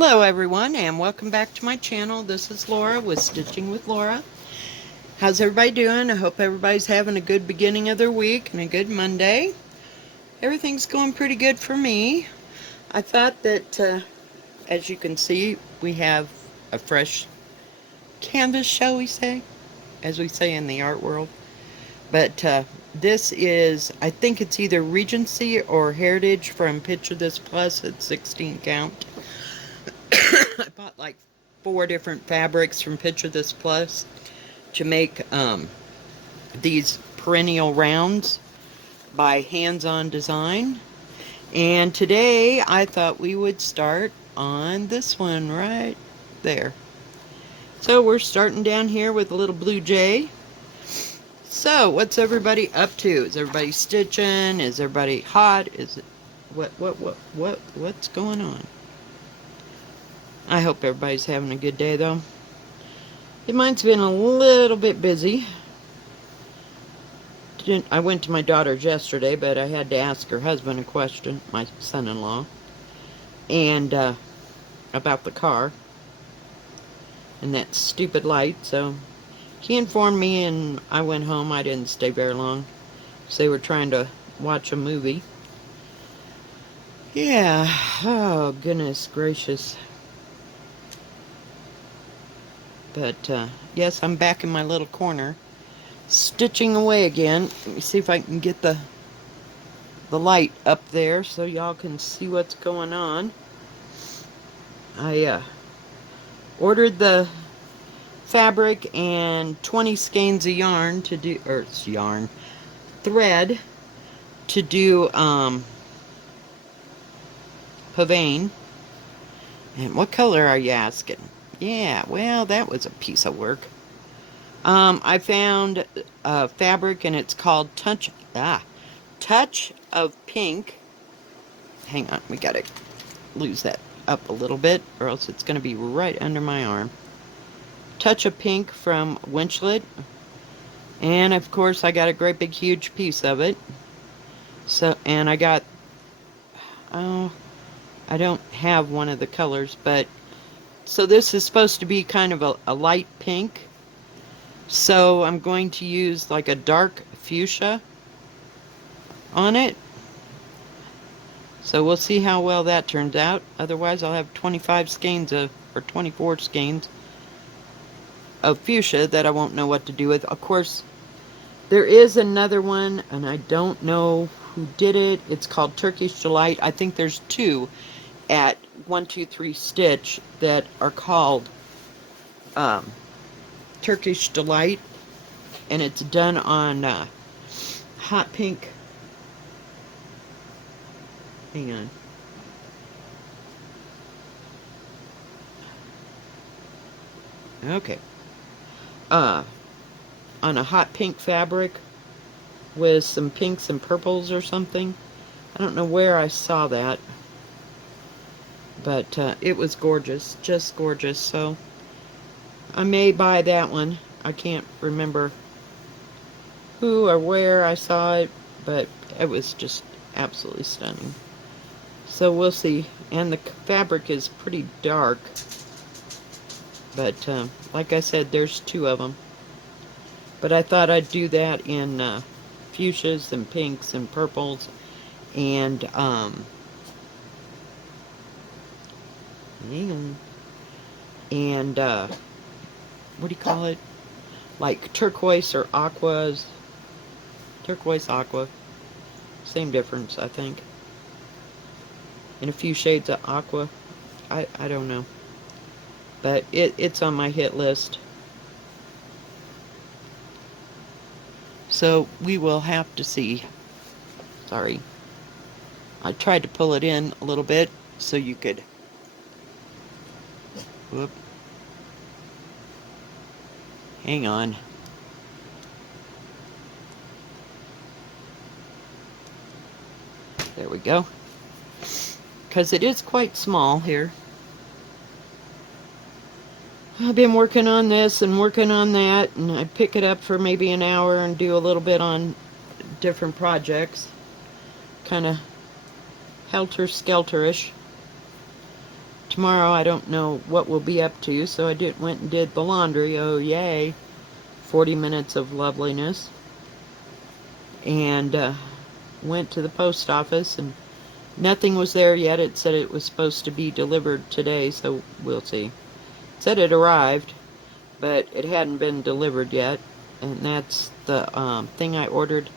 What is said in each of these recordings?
Hello everyone and welcome back to my channel. This is Laura with Stitching with Laura. How's everybody doing? I hope everybody's having a good beginning of their week and a good Monday. Everything's going pretty good for me. I thought that, as you can see, we have a fresh canvas, shall we say, as we say in the art world. But this is, I think it's either Regency or Heritage from Picture This Plus at 16 count. I bought like 4 different fabrics from Picture This Plus to make these perennial rounds by Hands-On Design. And today I thought we would start on this one right there. So we're starting down here with a little blue jay. So what's everybody up to? Is everybody stitching? Is everybody hot? Is it what's going on? I hope everybody's having a good day, though. Mine's been a little bit busy. I went to my daughter's yesterday, but I had to ask her husband a question, my son-in-law, and about the car and that stupid light. So he informed me, and I went home. I didn't stay very long, so they were trying to watch a movie. Yeah. Oh, goodness gracious. But, yes, I'm back in my little corner, stitching away again. Let me see if I can get the light up there so y'all can see what's going on. I, ordered the fabric and 20 skeins of yarn to do, or it's yarn, thread to do, pavane. And what color are you asking? Yeah, well, that was a piece of work. I found fabric, and it's called Touch of Pink. Hang on, we gotta lose that up a little bit, or else it's gonna be right under my arm. Touch of Pink from Winchlet, and of course I got a great big huge piece of it. So, and I got, oh, I don't have one of the colors, but so this is supposed to be kind of a light pink. So I'm going to use like a dark fuchsia on it. So we'll see how well that turns out. Otherwise I'll have 25 skeins of, or 24 skeins of fuchsia that I won't know what to do with. Of course, there is another one, and I don't know who did it. It's called Turkish Delight. I think there's 2 at 123 Stitch that are called Turkish Delight, and it's done on hot pink. Hang on. Okay. On a hot pink fabric with some pinks and purples or something. I don't know where I saw that, but it was gorgeous, just gorgeous. So I may buy that one. I can't remember who or where I saw it, but it was just absolutely stunning. So we'll see. And the fabric is pretty dark, but like I said, there's 2 of them. But I thought I'd do that in fuchsias and pinks and purples and what do you call it? Like turquoise or aquas. Turquoise aqua. Same difference, I think. And a few shades of aqua. I don't know. But it's on my hit list. So we will have to see. Sorry. I tried to pull it in a little bit so you could. Whoop. Hang on. There we go. Because it is quite small here. I've been working on this and working on that, and I pick it up for maybe an hour and do a little bit on different projects. Kind of helter-skelterish. tomorrow I don't know what we'll be up to, so I went and did the laundry. Oh, yay. 40 minutes of loveliness. And went to the post office, and nothing was there yet. It said it was supposed to be delivered today, so we'll see. It said it arrived, but it hadn't been delivered yet. And that's the thing I ordered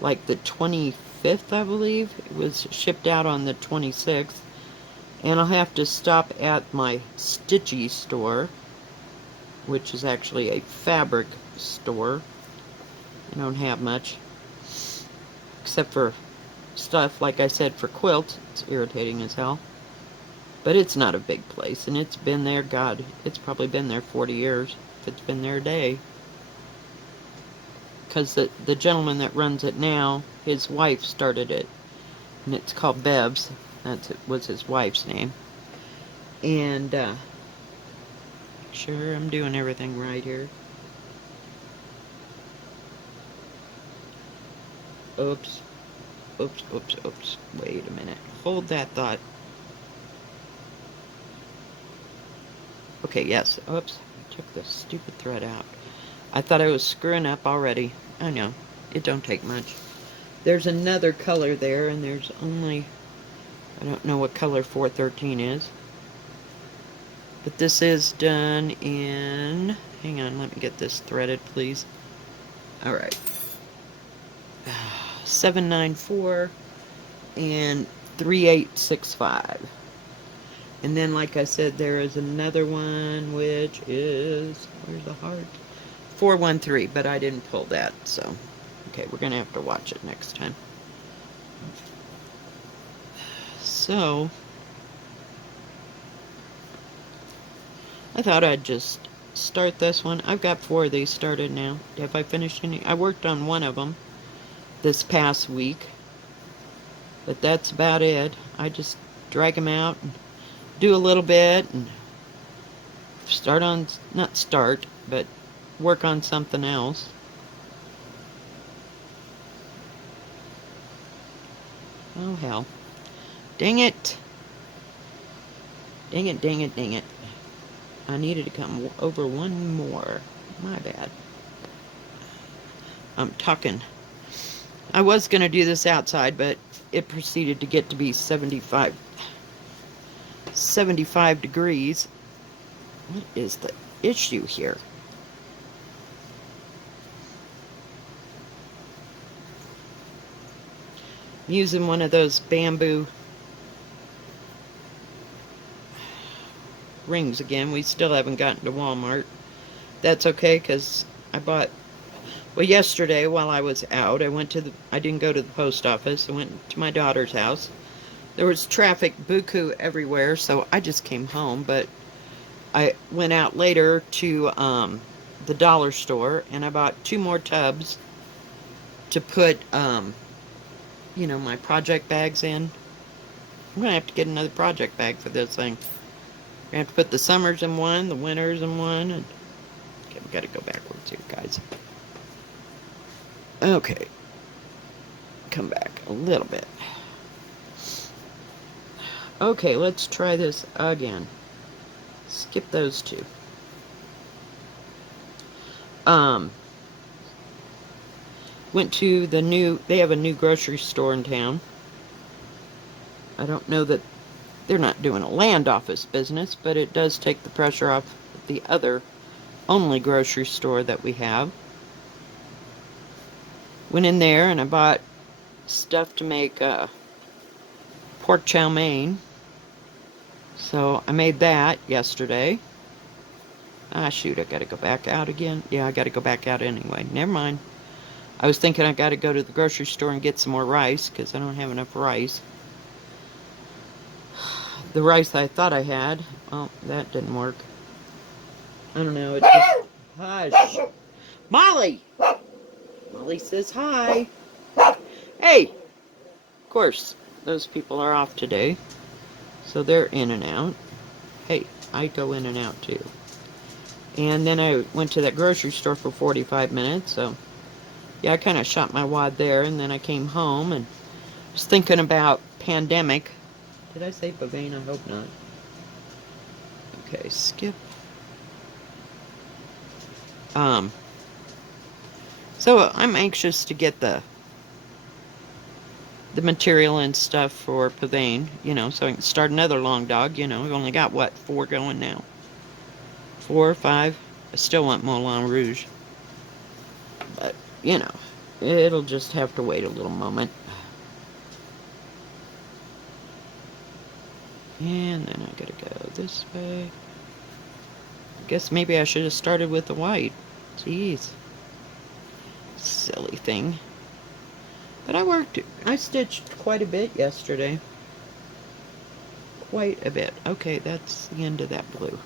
like the 25th, I believe. It was shipped out on the 26th. And I'll have to stop at my Stitchin store, which is actually a fabric store. I don't have much, except for stuff, like I said, for quilts. It's irritating as hell. But it's not a big place, and it's been there, God, it's probably been there 40 years, if it's been there a day. Because the gentleman that runs it now, his wife started it, and it's called Bev's. Was his wife's name. And, sure I'm doing everything right here. Oops. Oops, oops, oops. Wait a minute. Hold that thought. Okay, yes. Oops. I took the stupid thread out. I thought I was screwing up already. I know. It don't take much. There's another color there, and there's only... I don't know what color 413 is. But this is done in... Hang on, let me get this threaded, please. Alright. 794 and 3865. And then, like I said, there is another one, which is... Where's the heart? 413, but I didn't pull that, so... Okay, we're going to have to watch it next time. So, I thought I'd just start this one. I've got 4 of these started now. Have I finished any? I worked on one of them this past week, but that's about it. I just drag them out and do a little bit and start on, not start, but work on something else. Oh, hell. Dang it. Dang it, dang it, dang it. I needed to come over one more. My bad. I'm talking. I was going to do this outside, but it proceeded to get to be 75 degrees. What is the issue here? I'm using one of those bamboo rings again. We still haven't gotten to Walmart. That's okay, because I bought... Well, yesterday while I was out, I didn't go to the post office. I went to my daughter's house. There was traffic buku everywhere, so I just came home. But I went out later to the dollar store, and I bought 2 more tubs to put, you know, my project bags in. I'm going to have to get another project bag for this thing. I have to put the summers in one, the winters in one, and... Okay, we got to go backwards here, guys. Okay. Come back a little bit. Okay, let's try this again. Skip those 2. Went to they have a new grocery store in town. I don't know that they're not doing a land office business, but it does take the pressure off the other only grocery store that we have. Went in there and I bought stuff to make pork chow mein. So I made that yesterday. Ah, shoot, I gotta go back out again. Yeah, I gotta go back out anyway. Never mind. I was thinking I gotta go to the grocery store and get some more rice, because I don't have enough rice. The rice I thought I had, well, that didn't work. I don't know, it just... Hush! Molly! Molly says hi. Hey! Of course, those people are off today, so they're in and out. Hey, I go in and out too. And then I went to that grocery store for 45 minutes, so... Yeah, I kind of shot my wad there, and then I came home and was thinking about pandemic. Did I say Bavane? I hope not. Okay, skip. Um, so I'm anxious to get the material and stuff for Pavane, you know, so I can start another long dog, you know. We've only got, what, 4 going now? 4 or 5? I still want Moulin Rouge. But, you know, it'll just have to wait a little moment. And then I gotta go this way. Guess maybe I should have started with the white. Jeez. Silly thing. But I stitched quite a bit yesterday. Quite a bit. Okay, that's the end of that blue.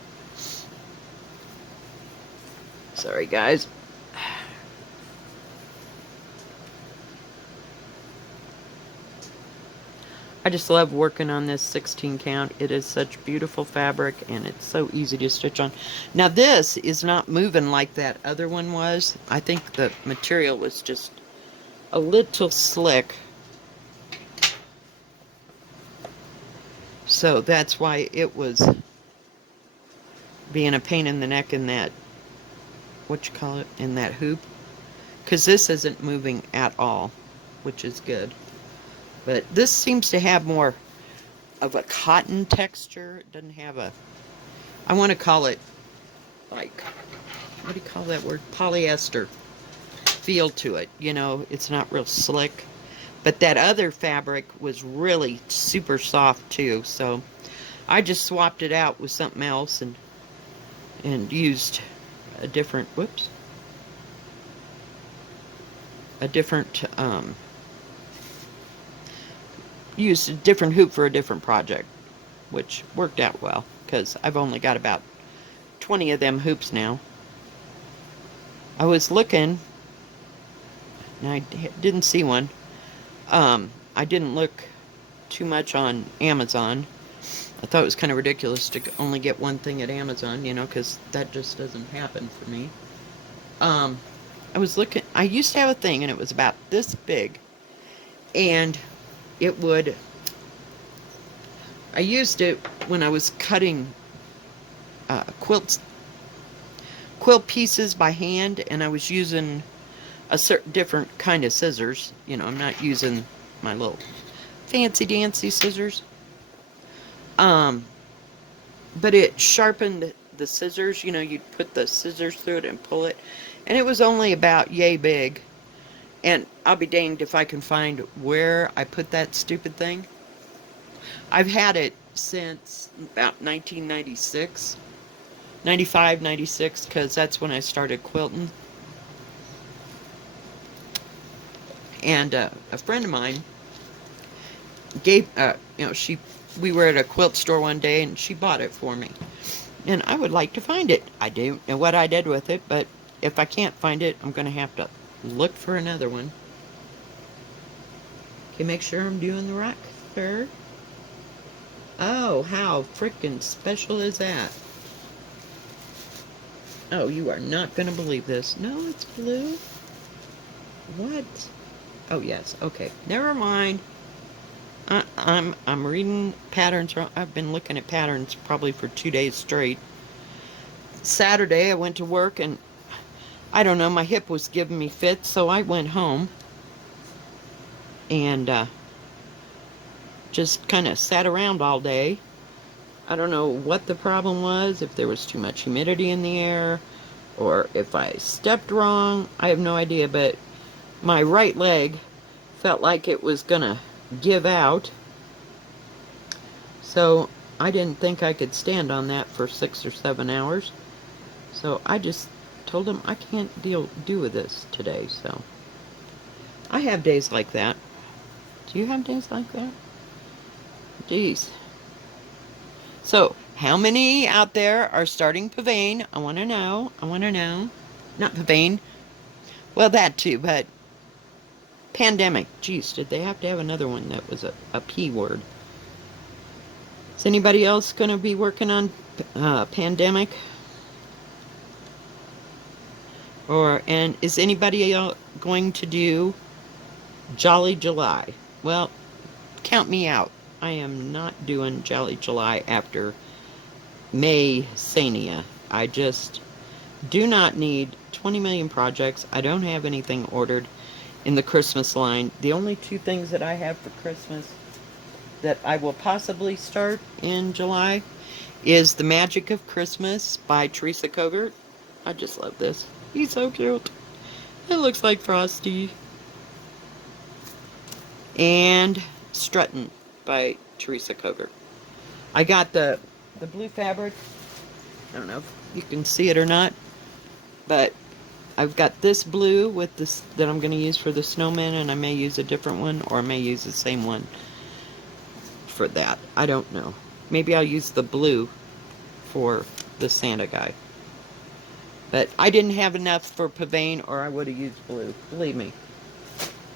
Sorry, guys. I just love working on this 16 count. It is such beautiful fabric and it's so easy to stitch on. Now this is not moving like that other one was. I think the material was just a little slick. So that's why it was being a pain in the neck in that, what you call it, in that hoop. Because this isn't moving at all, which is good. But this seems to have more of a cotton texture. It doesn't have a, I want to call it like, what do you call that word? Polyester feel to it. You know, it's not real slick. But that other fabric was really super soft too. So I just swapped it out with something else and used a different, whoops, a different, used a different hoop for a different project, which worked out well because I've only got about 20 of them hoops now. I was looking and I didn't see one. I didn't look too much on Amazon. I thought it was kind of ridiculous to only get one thing at Amazon, you know, because that just doesn't happen for me. I was looking, I used to have a thing and it was about this big, and it would, I used it when I was cutting quilt pieces by hand, and I was using a certain different kind of scissors. You know, I'm not using my little fancy dancy scissors. But it sharpened the scissors. You know, you'd put the scissors through it and pull it, and it was only about yay big. And I'll be danged if I can find where I put that stupid thing. I've had it since about 1996, 95, 96, because that's when I started quilting. And a friend of mine gave, you know, we were at a quilt store one day and she bought it for me. And I would like to find it. I don't know what I did with it, but if I can't find it, I'm going to have to look for another one. Okay, make sure I'm doing the right curve. Oh, how freaking special is that? Oh, you are not going to believe this. No, it's blue. What? Oh, yes. Okay, never mind. I'm reading patterns wrong. I've been looking at patterns probably for 2 days straight. Saturday, I went to work and I don't know, my hip was giving me fits, so I went home and just kind of sat around all day. I don't know what the problem was, if there was too much humidity in the air, or if I stepped wrong. I have no idea, but my right leg felt like it was gonna give out. So I didn't think I could stand on that for 6 or 7 hours. So I just told him I can't do with this today. So I have days like that. Do you have days like that? Jeez. So how many out there are starting Pavane? I want to know. I want to know. Not Pavane. Well, that too, but pandemic. Jeez, did they have to have another one that was a P word? Is anybody else going to be working on pandemic? And is anybody else going to do Jolly July? Well, count me out. I am not doing Jolly July after Maysania. I just do not need 20 million projects. I don't have anything ordered in the Christmas line. The only two things that I have for Christmas that I will possibly start in July is The Magic of Christmas by Teresa Cogart. I just love this. He's so cute. It looks like Frosty. And Struttin' by Teresa Cogart. I got the blue fabric. I don't know if you can see it or not, but I've got this blue with this that I'm going to use for the snowman, and I may use a different one, or I may use the same one for that. I don't know. Maybe I'll use the blue for the Santa guy. But I didn't have enough for Pavane, or I would have used blue. Believe me.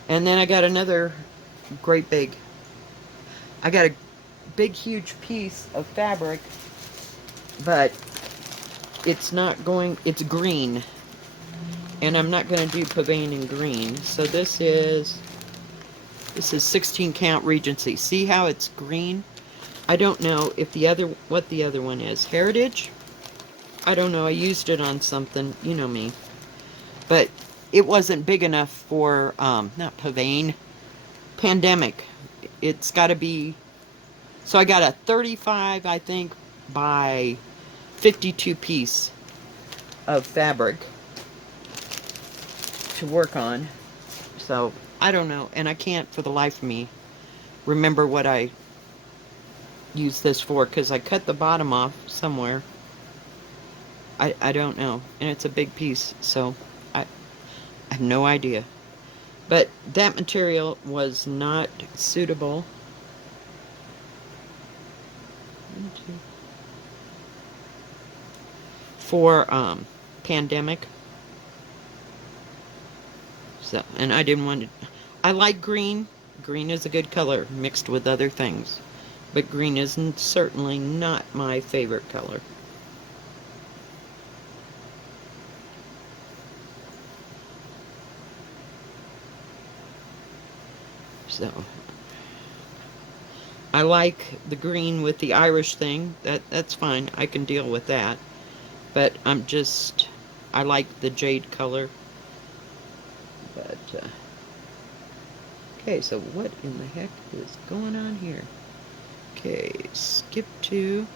And then I got another great big... I got a big, huge piece of fabric, but it's not going... It's green. And I'm not going to do Pavane in green. So this is 16 count Regency. See how it's green? I don't know if what the other one is. Heritage? I don't know. I used it on something. You know me. But it wasn't big enough for, not Pavane, Pandemic. It's got to be... So I got a 35, I think, by 52 piece of fabric to work on. So I don't know, and I can't for the life of me remember what I used this for, because I cut the bottom off somewhere. I don't know, and it's a big piece, so I have no idea. But that material was not suitable for Pandemic. So, and I didn't want to... I like green. Green is a good color mixed with other things. But green is certainly not my favorite color. So, I like the green with the Irish thing. That's fine. I can deal with that. But I like the jade color. But, okay, so what in the heck is going on here? Okay, skip to...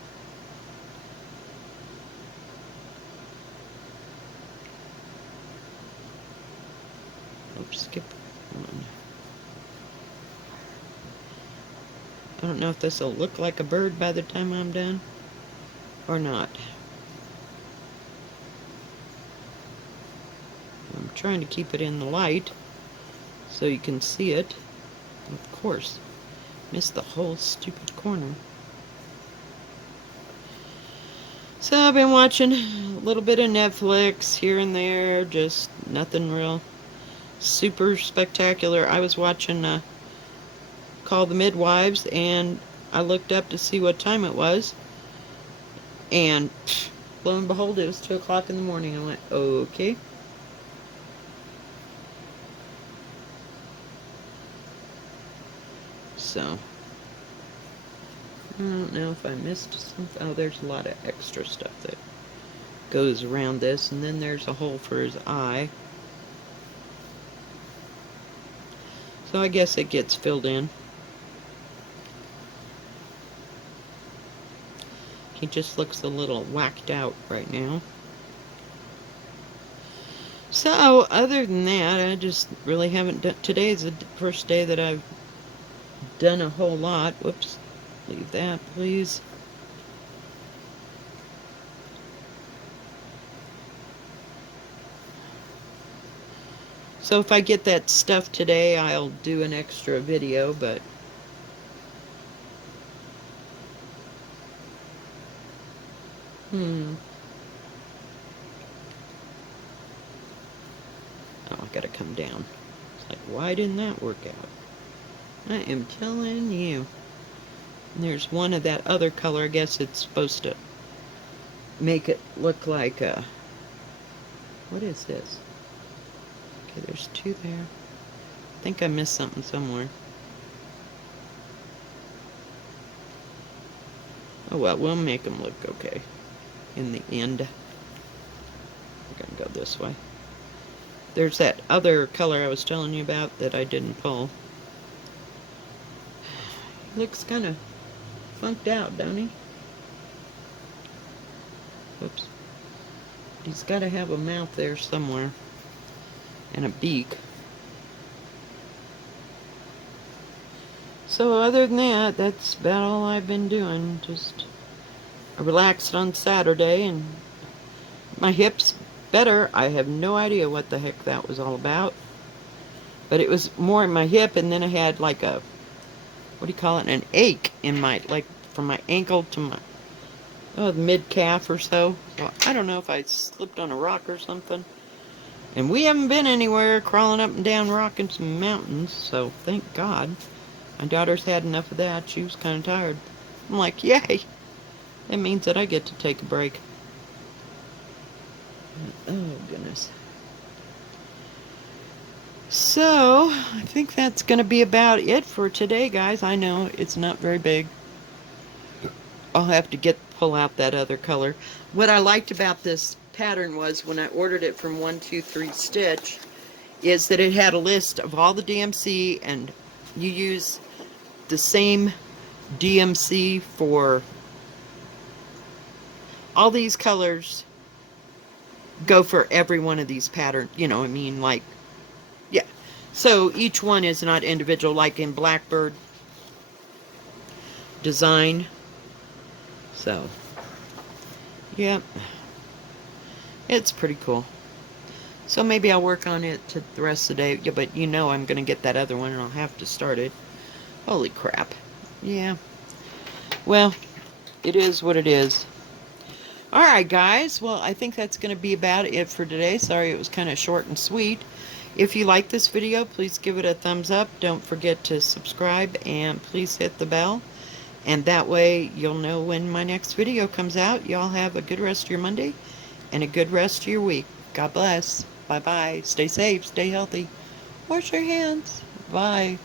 Oops, skip one. I don't know if this will look like a bird by the time I'm done, or not. I'm trying to keep it in the light so you can see it. Of course, missed the whole stupid corner. So I've been watching a little bit of Netflix here and there, just nothing real super spectacular. I was watching Call the Midwives, and I looked up to see what time it was, and lo and behold, it was 2 o'clock in the morning. I went, okay. So, I don't know if I missed something. Oh, there's a lot of extra stuff that goes around this, and then there's a hole for his eye. So I guess it gets filled in. He just looks a little whacked out right now. So, other than that, I just really haven't done... Today's the first day that I've done a whole lot. Whoops. Leave that, please. So if I get that stuff today, I'll do an extra video, but... Oh, I gotta come down. It's like, why didn't that work out? I am telling you. And there's one of that other color. I guess it's supposed to make it look like a... What is this? Okay, there's two there. I think I missed something somewhere. Oh well, we'll make them look okay in the end. We're gonna go this way. There's that other color I was telling you about that I didn't pull. He looks kind of funked out, don't he? Oops. He's got to have a mouth there somewhere. And a beak. So other than that, that's about all I've been doing. Just I relaxed on Saturday and my hips better. I have no idea what the heck that was all about. But it was more in my hip, and then I had like a, what do you call it, an ache in my, like from my ankle to my mid-calf or so. So I don't know if I slipped on a rock or something. And we haven't been anywhere crawling up and down rocking some mountains, so thank God. My daughter's had enough of that. She was kind of tired. I'm like, yay! That means that I get to take a break. Oh, goodness. So, I think that's going to be about it for today, guys. I know it's not very big. I'll have to pull out that other color. What I liked about this pattern was when I ordered it from 123 Stitch is that it had a list of all the DMC, and you use the same DMC for all these colors. Go for every one of these patterns, you know, I mean, like, yeah. So each one is not individual, like in Blackbird design. So, yep. It's pretty cool. So maybe I'll work on it to the rest of the day. Yeah, but you know I'm going to get that other one and I'll have to start it. Holy crap. Yeah. Well, it is what it is. Alright, guys. Well, I think that's going to be about it for today. Sorry it was kind of short and sweet. If you like this video, please give it a thumbs up. Don't forget to subscribe and please hit the bell. And that way you'll know when my next video comes out. Y'all have a good rest of your Monday and a good rest of your week. God bless. Bye-bye. Stay safe. Stay healthy. Wash your hands. Bye.